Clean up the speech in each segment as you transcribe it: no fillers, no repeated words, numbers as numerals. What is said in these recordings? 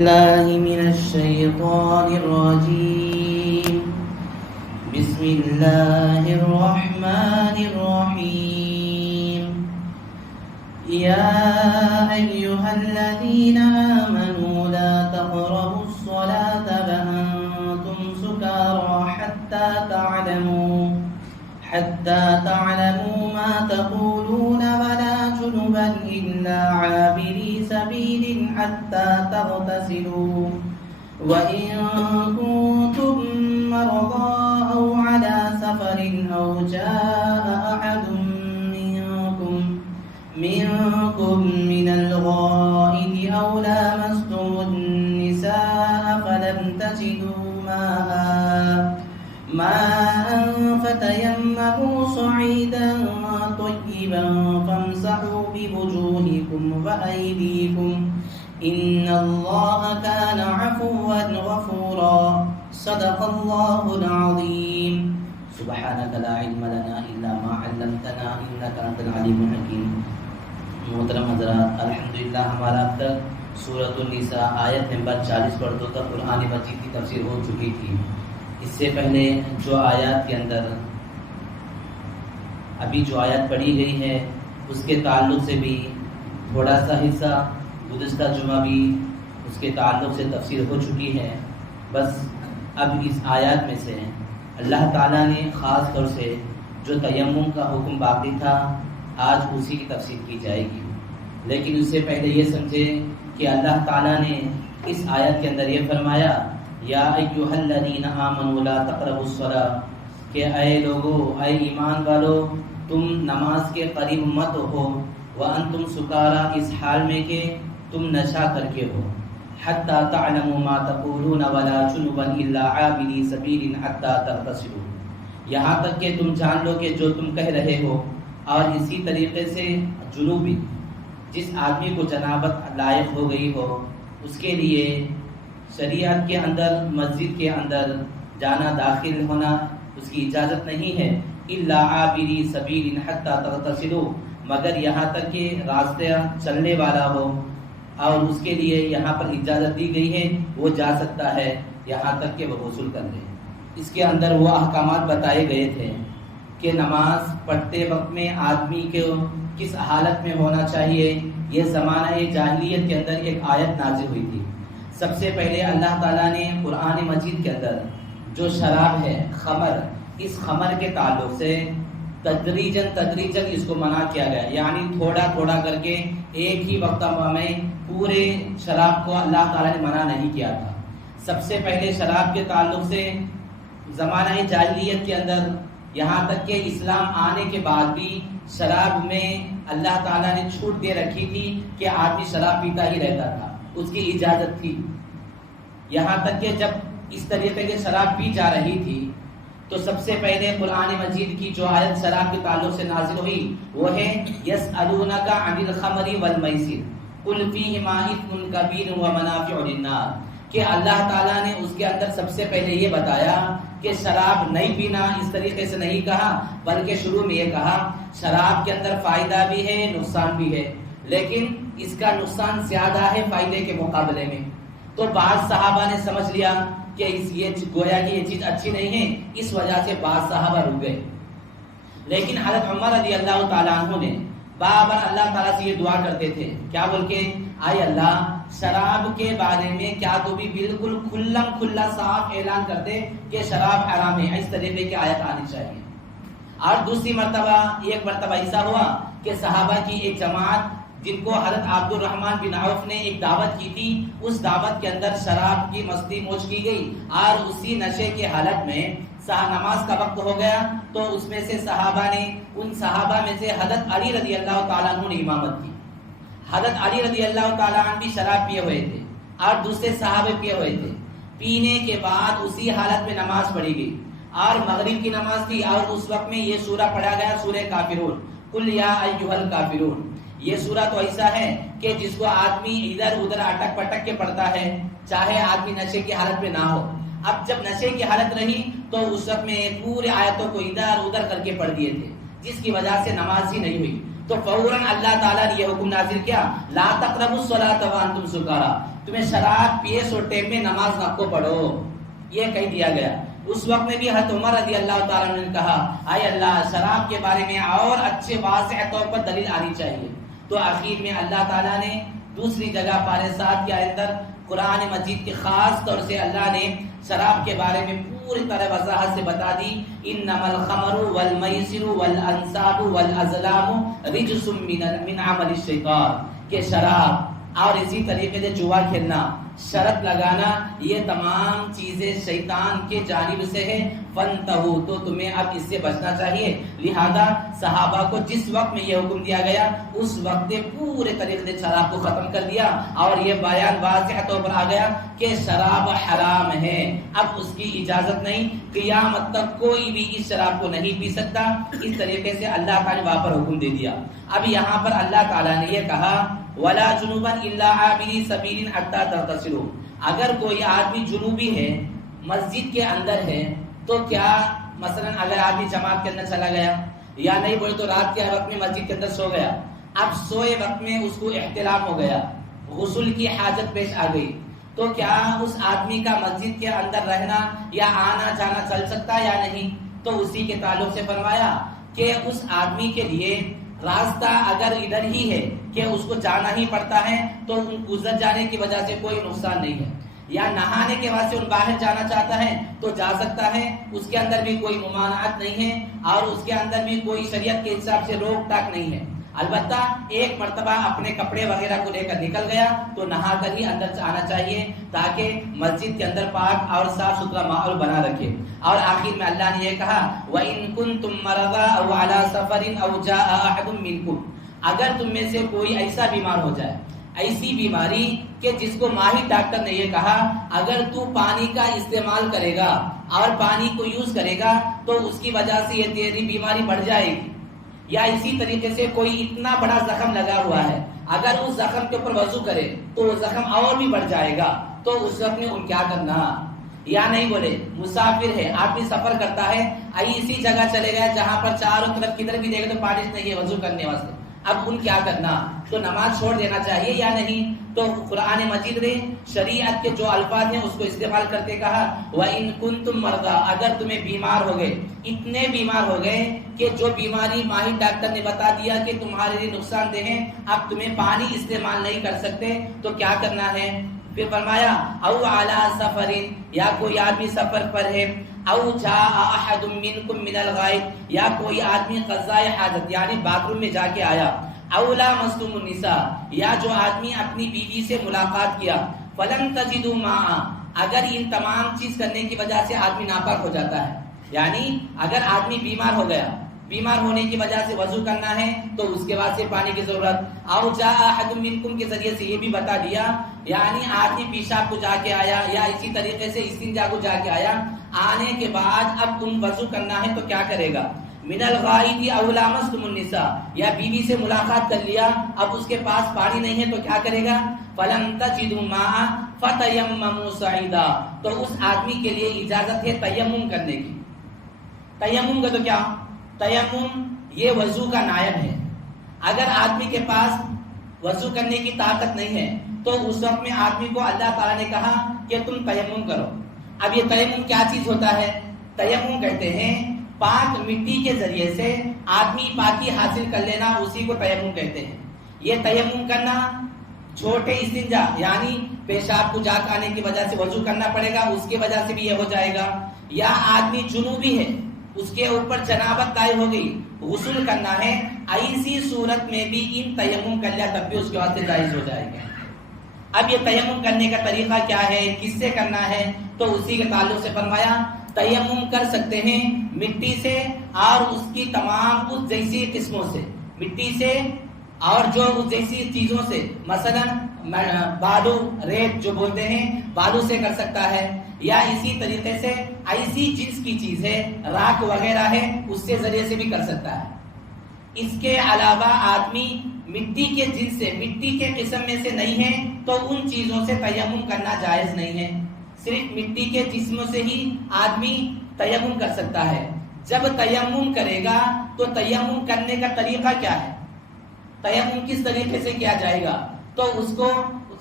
الله من الشيطان الرجيم. بسم الله الرحمن الرحيم. يا أيها الذين آمنوا لا تقربوا الصلاة وأنتم سكارى حتى تعلموا ما تقولون ولا جنبا إلا عابري سبيل حتى تغتسلوا وإن كنتم مرضى أو على سفر أو جاء أحد منكم من الغائط أو لامستم النساء فلم تجدوا ماء فتيمموا صعيدا طيبا فامسحوا بوجوهكم وأيديكم إن الله كان عفوا غفورا صدق الله العظيم. سبحانك لا علم لنا إلا ما علمتنا إنك أنت العليم الحكيم. محترم حضرات، الحمدللہ ہمارا اب تک سورۃ النساء آیت نمبر 40 پڑھتے تک قرآن مجید کی تفسیر ہو چکی تھی. اس سے پہلے جو آیات کے اندر ابھی جو آیت پڑھی گئی ہے اس کے تعلق سے بھی تھوڑا سا حصہ گزشتہ جمعہ بھی اس کے تعلق سے تفسیر ہو چکی ہے. بس اب اس آیات میں سے اللہ تعالیٰ نے خاص طور سے جو تیمم کا حکم باقی تھا آج اسی کی تفسیر کی جائے گی. لیکن اس سے پہلے یہ سمجھے کہ اللہ تعالیٰ نے اس آیت کے اندر یہ فرمایا یا ایھا الذین آمنوا لا تقربوا الصلاۃ، کہ اے لوگو، اے ایمان والو، تم نماز کے قریب مت ہو، وانتم سکارا، اس حال میں کہ تم نشہ کر کے ہو، حتی تعلموا ما تقولون ولا جنبا الا عابری سبیل حتی تغتسلوا، یہاں تک کہ تم جان لو کہ جو تم کہہ رہے ہو. اور اسی طریقے سے جنوبی، جس آدمی کو جنابت لائق ہو گئی ہو اس کے لیے شریعت کے اندر مسجد کے اندر جانا، داخل ہونا اس کی اجازت نہیں ہے. الا عابری سبیل حتی تغتسلوا، مگر یہاں تک کہ راستے چلنے والا ہو اور اس کے لیے یہاں پر اجازت دی گئی ہے، وہ جا سکتا ہے یہاں تک کہ وہ غسل کر لے. اس کے اندر وہ احکامات بتائے گئے تھے کہ نماز پڑھتے وقت میں آدمی کو کس حالت میں ہونا چاہیے. یہ زمانہ جاہلیت کے اندر ایک آیت نازل ہوئی تھی. سب سے پہلے اللہ تعالیٰ نے قرآن مجید کے اندر جو شراب ہے، خمر، اس خمر کے تعلق سے تدریجاً اس کو منع کیا گیا، یعنی تھوڑا تھوڑا کر کے ایک ہی وقت میں پورے شراب کو اللہ تعالیٰ نے منع نہیں کیا تھا. سب سے پہلے شراب کے تعلق سے زمانہ جاہلیت کے اندر، یہاں تک کہ اسلام آنے کے بعد بھی شراب میں اللہ تعالیٰ نے چھوٹ دے رکھی تھی کہ آدمی شراب پیتا ہی رہتا تھا، اس کی اجازت تھی. یہاں تک کہ جب اس طریقے کی شراب پی جا رہی تھی تو سب سے پہلے قرآن مجید کی جو آیت شراب کے تعلق سے نازل ہوئی وہ ہے یسألونک عن الخمر والمیسر قل فیہما اثم کبیر ومنافع للناس، کہ اللہ تعالیٰ نے اس کے اندر سب سے پہلے یہ بتایا کہ شراب نہیں پینا، اس طریقے سے نہیں کہا، بلکہ شروع میں یہ کہا شراب کے اندر فائدہ بھی ہے، نقصان بھی ہے، لیکن اس کا نقصان زیادہ ہے فائدے کے مقابلے میں. تو بعض صحابہ نے سمجھ لیا کہ یہ گویا کہ یہ چیز اچھی نہیں ہے، اس وجہ سے بعض صحابہ رک گئے. لیکن حضرت عمر رضی اللہ تعالیٰ عنہ نے بار بار اللہ تعالیٰ سے یہ دعا کرتے تھے، کیا بول کے، آئے اللہ شراب کے بارے میں کیا تو بھی بالکل کھلا صاف اعلان کر دے کہ شراب حرام ہے، اس طریقے کی آیت آنی چاہیے. اور دوسری مرتبہ ایک مرتبہ ایسا ہوا کہ صحابہ کی ایک جماعت جن کو حضرت عبد الرحمن بن عوف نے ایک دعوت کی تھی، اس دعوت کے اندر شراب کی مستی موج کی گئی اور اسی نشے کے حالت میں نماز کا وقت ہو گیا. تو اس میں سے ان صحابہ میں سے حضرت علی رضی اللہ تعالیٰ عنہ نے امامت کی. حضرت علی رضی اللہ تعالیٰ عنہ بھی شراب پیے ہوئے تھے اور دوسرے صحابے پیے ہوئے تھے. پینے کے بعد اسی حالت میں نماز پڑھی گئی اور مغرب کی نماز تھی، اور اس وقت میں یہ سورہ پڑھا گیا، سورہ کافرون، قل یا ایھا الکافرون. یہ سورہ تو ایسا ہے کہ جس کو آدمی ادھر ادھر اٹک پٹک کے پڑھتا ہے، چاہے آدمی نشے کی حالت میں نہ ہو. اب جب نشے کی حالت رہی تو اس وقت میں پورے آیتوں کو ادھر ادھر کر کے پڑھ دیے تھے، جس کی وجہ سے نماز ہی نہیں ہوئی. تو فوراً اللہ تعالیٰ نے یہ حکم نازل کیا، لا تقربوا الصلاۃ وانتم سکارا، تمہیں شراب پیے سوٹے میں نماز نہ کو پڑھو، یہ کہہ دیا گیا۔ اس وقت میں بھی حضرت عمر رضی اللہ تعالیٰ نے کہا، اے اللہ شراب کے بارے میں اور اچھے واضح طور پر دلیل آنی چاہیے۔ تو آخر میں اللہ تعالیٰ نے دوسری جگہ پارے 7 کے اندر قرآن مجید کے خاص طور سے اللہ نے شراب کے بارے میں پوری طرح وضاحت سے بتا دی، انما الخمر والمیسر والانصاب والازلام رجس من عمل الشیطان، کہ شراب اور اسی طریقے سے جوا کھیلنا، شرط لگانا، یہ تمام چیزیں شیطان کے جانب سے ہے، فانتہو، تو تمہیں اب اس سے بچنا چاہیے۔ لہذا صحابہ کو جس وقت میں یہ حکم دیا گیا اس وقت پورے طریقے سے شراب کو ختم کر دیا، اور یہ بیان واضح طور پر آ گیا کہ شراب حرام ہے، اب اس کی اجازت نہیں، قیامت تک کوئی بھی اس شراب کو نہیں پی سکتا۔ اس طریقے سے اللہ تعالیٰ نے وہاں پر حکم دے دیا۔ اب یہاں پر اللہ تعالیٰ نے یہ کہا، وَلَا جُنُوبًا إِلَّا عَابِرِي سَبِيلٍ حَتَّى تَغْتَسِلُوا، اگر کوئی آدمی جنوبی ہے، مسجد کے اندر ہے، تو کیا مثلا اگر آدمی جماعت کے اندر چلا گیا، یا نہیں بولے تو رات کے وقت میں مسجد کے اندر سو گیا، اب سوئے وقت میں اس کو احتلام ہو گیا، غسل کی حاجت پیش آ گئی، تو کیا اس آدمی کا مسجد کے اندر رہنا یا آنا جانا چل سکتا ہے یا نہیں؟ تو اسی کے تعلق سے فرمایا کہ اس آدمی کے لیے راستہ اگر ادھر ہی ہے کہ اس کو جانا ہی پڑتا ہے تو گزر جانے کی وجہ سے کوئی نقصان نہیں ہے، یا نہانے کے واسطے ان باہر جانا چاہتا ہے تو جا سکتا ہے، اس کے اندر بھی کوئی ممانعت نہیں ہے، اور اس کے اندر بھی کوئی شریعت کے حساب سے روک ٹاک نہیں ہے۔ البتہ ایک مرتبہ اپنے کپڑے وغیرہ کو لے کر نکل گیا تو نہا کر ہی اندر آنا چاہیے، تاکہ مسجد کے اندر پاک اور صاف ستھرا ماحول بنا رکھے۔ اور آخر میں اللہ نے یہ کہا، وَإِن كُنتُم مَّرْضَىٰ أَوْ عَلَىٰ سَفَرٍ أَوْ جَاءَ أَحَدٌ مِّنكُمْ، اگر تم میں سے کوئی ایسا بیمار ہو جائے، ایسی بیماری کہ جس کو ماہر ڈاکٹر نے یہ کہا اگر تو پانی کا استعمال کرے گا اور پانی کو یوز کرے گا تو اس کی وجہ سے یہ تیری بیماری بڑھ جائے گی، یا اسی طریقے سے کوئی اتنا بڑا زخم لگا ہوا ہے، اگر اس زخم کے اوپر وضو کرے تو وہ زخم اور بھی بڑھ جائے گا، تو اس وقت میں ان کیا کرنا؟ یا نہیں بولے مسافر ہے، آدمی سفر کرتا ہے، اسی جگہ چلے گئے جہاں پر چاروں طرف کدھر بھی دیکھے تو پانی نہیں ہے وضو کرنے واسطے، اب ان کیا کرنا؟ تو نماز چھوڑ دینا چاہیے یا نہیں؟ تو قرآن مجید نے شریعت کے جو الفاظ ہیں اس کو استعمال کرتے کہا، وَإِن كُنتُم مَّرْضَىٰ، اگر تمہیں بیمار ہو گئے، اتنے بیمار ہو گئے کہ جو بیماری ماہر ڈاکٹر نے بتا دیا کہ تمہارے لیے نقصان دہ ہے، اب تمہیں پانی استعمال نہیں کر سکتے، تو کیا کرنا ہے؟ پھر فرمایا او علی سفر، یا کوئی آدمی سفر پر ہے، او جاء احد منکم من الغائط، یا کوئی آدمی قضاء حاجت یعنی باتھ روم میں جا کے آیا، او لامستم النساء، یا جو آدمی اپنی بیوی سے ملاقات کیا، فلم تجدوا ماء، اگر ان تمام چیز کرنے کی وجہ سے آدمی ناپاک ہو جاتا ہے، یعنی اگر آدمی بیمار ہو گیا، بیمار ہونے کی وجہ سے وضو کرنا ہے تو اس کے بعد سے پانی کی ضرورت، او جاء احد منکم کے ذریعے سے یہ بھی بتا دیا، یعنی آدمی پیشاب کو جا کے آیا یا اسی طریقے سے استنجا کو جا کے آیا، آنے کے بعد اب تم وضو کرنا ہے تو کیا کرے گا؟ من الغائط او لامستم النساء، یا بیوی سے ملاقات کر لیا، اب اس کے پاس پانی نہیں ہے تو کیا کرے گا؟ فلم تجدوا ماء فتیمموا صعیدا، تو اس آدمی کے لیے اجازت ہے تیمم کرنے کی۔ تیمم کا تو کیا؟ تیمم یہ وضو کا نائب ہے، اگر آدمی کے پاس وضو کرنے کی طاقت نہیں ہے تو اس وقت میں آدمی کو اللہ تعالیٰ نے کہا کہ تم تیمم کرو۔ اب یہ تیمم کیا چیز ہوتا ہے؟ تیمم کہتے ہیں پاک مٹی کے ذریعے سے آدمی پاکی حاصل کر لینا، اسی کو تیمم کہتے ہیں۔ یہ تیمم کرنا چھوٹے استنجا یعنی پیشاب کو جا کے آنے کی وجہ سے وضو کرنا پڑے گا، اس کی وجہ سے بھی یہ ہو جائے گا، یا آدمی جنوبی ہے اس کے اوپر جنابت طے ہو گئی، غسل کرنا ہے، ایسی صورت میں بھی ان تیمم کر لیا تب بھی اس کے واسطے جائز ہو جائے گا۔ اب یہ تیمم کرنے کا طریقہ کیا ہے، کس سے کرنا ہے؟ تو اسی کے تعلق سے فرمایا تیمم کر سکتے ہیں مٹی سے اور اس کی تمام اس جیسی قسموں سے، مٹی سے اور جو اس جیسی چیزوں سے، مثلا بالو ریت جو بولتے ہیں بالو سے کر سکتا ہے، یا اسی طریقے سے ایسی جنس کی چیز ہے راکھ وغیرہ ہے اس سے ذریعے سے بھی کر سکتا ہے۔ اس کے علاوہ آدمی مٹی کے جنس سے، مٹی کے قسم میں سے نہیں ہے تو ان چیزوں سے تیمم کرنا جائز نہیں ہے، صرف مٹی کے جسموں سے ہی آدمی تیمم کر سکتا ہے۔ جب تیمم کرے گا تو تیمم کرنے کا طریقہ کیا ہے؟ تیمم کس طریقے سے کیا جائے گا، تو اس کو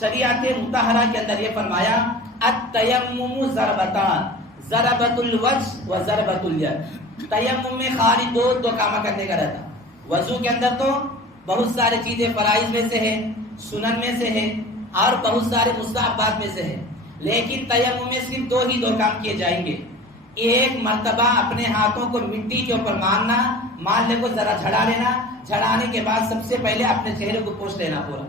شریعت مطہرہ کے اندر یہ فرمایا التیمم ضربتان، ضربۃ الوجہ و ضربۃ الید۔ تیمم میں خالی دو کام کرنے کا رہتا۔ وضو کے اندر تو بہت ساری چیزیں فرائض میں سے ہے، سنن میں سے ہے، اور بہت سارے مستحبات میں سے ہے، لیکن تیمم میں صرف دو کام کیے جائیں گے۔ ایک مرتبہ اپنے ہاتھوں کو مٹی کے اوپر مارنا، مارنے کو ذرا جھڑا لینا، جھڑانے کے بعد سب سے پہلے اپنے چہرے کو پوچھ لینا پورا،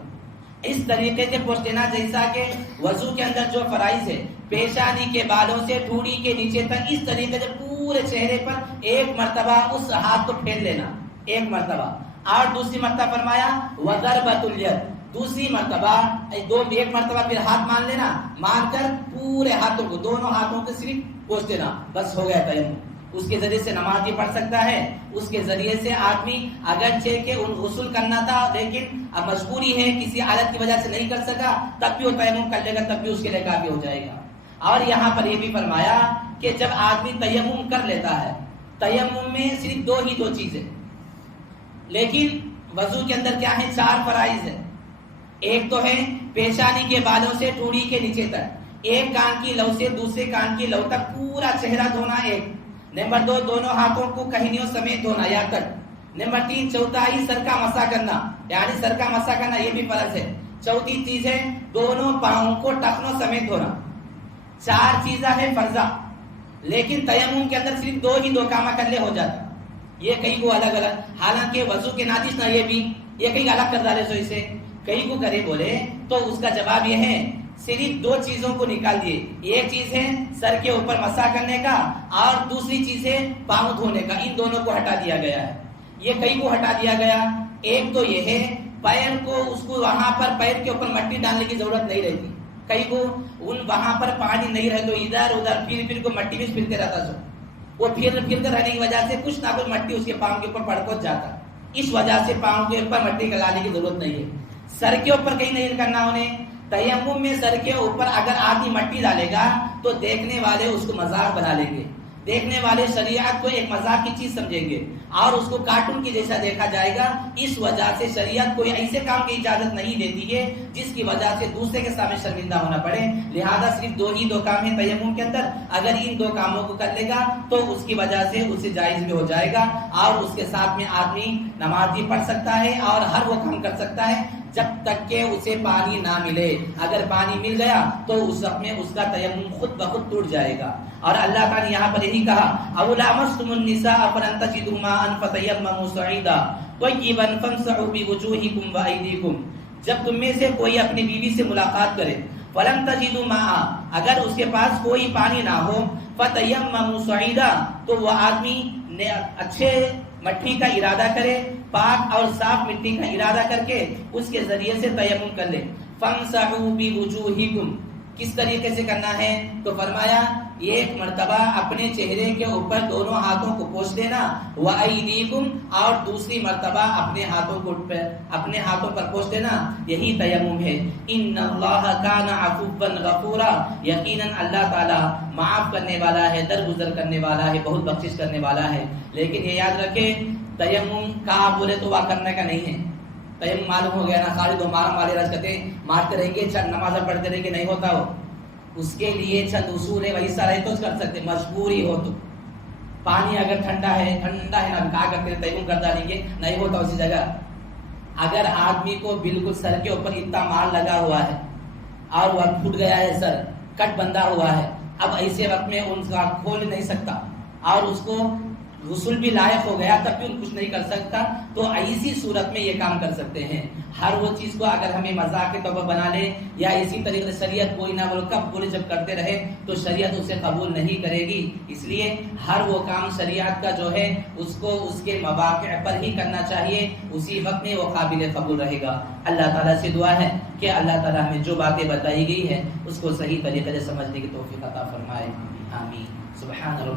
اس طریقے سے پوچھ لینا جیسا کہ وضو کے اندر جو فرائض ہے، پیشانی کے بالوں سے ٹھوڑی کے نیچے تک اس طریقے سے پورے چہرے پر ایک مرتبہ اس ہاتھ کو پھیر لینا، ایک مرتبہ۔ اور دوسری مرتبہ فرمایا وضربۃ الید، دوسری مرتبہ ایک مرتبہ پھر ہاتھ مان لینا، مان کر پورے ہاتھوں کو، دونوں ہاتھوں کو صرف پوچھ دینا، بس ہو گیا تیمم۔ اس کے ذریعے سے نماز بھی پڑھ سکتا ہے، اس کے ذریعے سے آدمی اگرچہ کہ غسل کرنا تھا لیکن اب مجبوری ہے، کسی حالت کی وجہ سے نہیں کر سکا، تب بھی وہ تیمم کر لے گا، تب بھی اس کے لیے کافی ہو جائے گا۔ اور یہاں پر یہ بھی فرمایا کہ جب آدمی تیمم کر لیتا ہے، تیمم میں صرف دو چیزیں، لیکن وضو کے اندر کیا ہے، 4 فرائض ہے۔ ایک تو ہے پیشانی کے بالوں سے ٹوڑی کے نیچے تک، ایک کان کی لو سے دوسرے کان کی لو تک پورا چہرہ دھونا، ایک نمبر 2 دونوں ہاتھوں کو کہنیوں سمیت دھونا یا تک، نمبر 3 چوتھائی سر کا مسح کرنا، یعنی سر کا مسح کرنا یہ بھی فرض ہے، چوتھی چیز ہے دونوں پاؤں کو ٹخنوں سمیت دھونا۔ 4 چیزیں ہیں فرضہ، لیکن تیمم کے اندر صرف دو کام کر لے ہو جاتا۔ یہ کہیں کو الگ الگ، حالانکہ وضو کے ناطق نہ یہ کہیں الگ کر ڈالے، سو اسے کہیں کو کرے بولے تو اس کا جواب یہ ہے صرف 2 چیزوں کو نکال دیے، ایک چیز ہے سر کے اوپر مسح کرنے کا اور دوسری چیز ہے پاؤں دھونے کا، ان دونوں کو ہٹا دیا گیا ہے۔ یہ کئی کو ہٹا دیا گیا، ایک تو یہ ہے پیر کو، اس کو وہاں پر پیر کے اوپر مٹی ڈالنے کی ضرورت نہیں رہتی، کئی کو وہاں پر پانی نہیں رہے تو ادھر ادھر پھر کو مٹی میں پھرتے رہتا، سو وہ پھر کر رہنے کی وجہ سے کچھ نہ کچھ مٹی اس کے پاؤں کے اوپر پڑ پہنچ جاتا، اس وجہ سے پاؤں کے اوپر مٹی لانے کی ضرورت نہیں ہے۔ سر کے اوپر کہیں نہیں کرنا انہیں، تیمم میں سر کے اوپر اگر آدمی مٹی ڈالے گا تو دیکھنے والے اس کو مذاق بنا لیں گے، دیکھنے والے شریعت کو ایک مذاق کی چیز سمجھیں گے اور اس کو کارٹون کی جیسا دیکھا جائے گا۔ اس وجہ سے شریعت کوئی ایسے کام کی اجازت نہیں دیتی ہے جس کی وجہ سے دوسرے کے سامنے شرمندہ ہونا پڑے، لہذا صرف دو کام ہیں تیمم کے اندر، اگر ان 2 کاموں کو کر لے گا تو اس کی وجہ سے اسے جائز بھی ہو جائے گا اور اس کے ساتھ میں آدمی نماز بھی پڑھ سکتا ہے اور ہر وہ کام کر سکتا ہے جب تک کہ اسے پانی نہ ملے۔ اگر پانی مل گیا تو اس وقت میں اس کا تیمم خود بخود ٹوٹ جائے گا۔ اور اللہ تعالیٰ نے یہاں پر یہی کہا او لامستم النساء فلم تجدوا ماء فتیمموا صعیدا طیبا فامسحوا بوجوہکم وایدیکم، جب تم میں سے کوئی اپنی بیوی سے ملاقات کرے، فلم تجدوا ماء، اگر اس کے پاس کوئی پانی نہ ہو، فتیمموا صعیدا، تو وہ آدمی اچھے مٹی کا ارادہ کرے، پاک اور صاف مٹی کا ارادہ کر کے اس کے ذریعے سے تیمم کر لے۔ فامسحوا بوجوہکم، کس طریقے سے کرنا ہے، تو فرمایا ایک مرتبہ اپنے چہرے کے اوپر دونوں ہاتھوں کو پوچھ لینا، وَأَيْدِيكُمْ، اور دوسری مرتبہ اپنے ہاتھوں پر پوچھ لینا، یہی تیمم ہے۔ إِنَّ اللَّهَ كَانَ عَفُوًّا غَفُورًا، یقیناً اللہ تعالی معاف کرنے والا ہے، درگزر کرنے والا ہے، بہت بخشش کرنے والا ہے۔ لیکن یہ یاد رکھیں تیمم کہا بولے تو وہ کرنے کا نہیں ہے، تیمم معلوم ہو گیا نا، خالی 2 مارم والے رج کرتے مارتے رہیں گے، چند نماز پڑھتے رہیں گے، نہیں ہوتا وہ، اس کے لیے چند اصول ہے، وہی سارے تو کر سکتے، مجبوری ہو تو پانی اگر ٹھنڈا ہے نا، کہا کرتے ہیں تیمم کر ڈالیں گے، نہیں ہوتا اسی جگہ۔ اگر آدمی کو بالکل سر کے اوپر اتنا مار لگا ہوا ہے اور وہ پھٹ گیا ہے، سر کٹ بندھا ہوا ہے، اب ایسے وقت میں ان کا کھول نہیں سکتا اور اس کو غسل بھی لائق ہو گیا تب بھی ان کچھ نہیں کر سکتا، تو ایسی صورت میں یہ کام کر سکتے ہیں۔ ہر وہ چیز کو اگر ہمیں مذاق کے طور پر بنا لے یا اسی طریقے سے شریعت کوئی نہ بول کب بولے جب کرتے رہے تو شریعت اسے قبول نہیں کرے گی، اس لیے ہر وہ کام شریعت کا جو ہے اس کو اس کے مواقع پر ہی کرنا چاہیے، اسی وقت میں وہ قابل قبول رہے گا۔ اللہ تعالیٰ سے دعا ہے کہ اللہ تعالیٰ ہمیں جو باتیں بتائی گئی ہیں اس کو صحیح طریقے سے سمجھنے کی توفیق عطا فرمائے، آمین۔ سبحان ربک